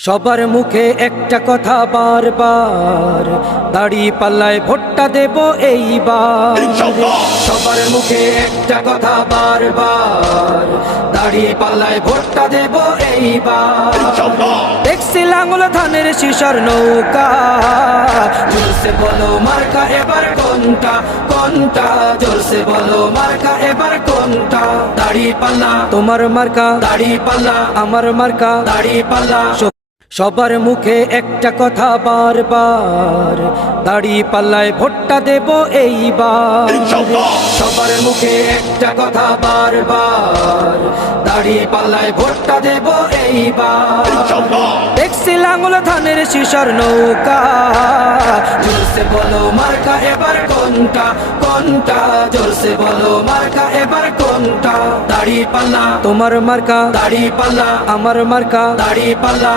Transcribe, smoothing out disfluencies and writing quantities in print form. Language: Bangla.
সবার মুখে একটা কথা বারবার, দাড়ি পাল্লায় ভোটটা দেব এইবার। সবার মুখে একটা কথা বারবার, দাড়ি পাল্লায় ভোটটা দেব এইবার। দেখছি লাঙ্গল ধানের শিশর নৌকা, জোরসে বলো মার্কা এবার কোনটা কোনটা, জোরসে বলো মার্কা এবার কোনটা। দাড়ি পাল্লা তোমার মার্কা, দাড়ি পাল্লা আমার মার্কা, দাড়ি পাল্লা। সবার মুখে একটা কথা বারবার, দাড়ি পাল্লায় ভোটটা দেব এইবার। সবার মুখে একটা কথা বারবার, দাড়ি পাল্লায় ভোটটা দেব এইবার। দেখছি লাঙ্গল ধানের শিশর নৌকা, জোরসে বলো মার্কা এবার কোনটা কোনটা, জোরসে বলো মার্কা এবার কোনটা। দাড়ি পাল্লা তোমার মার্কা, দাড়ি পাল্লা আমার মার্কা, দাড়ি পাল্লা।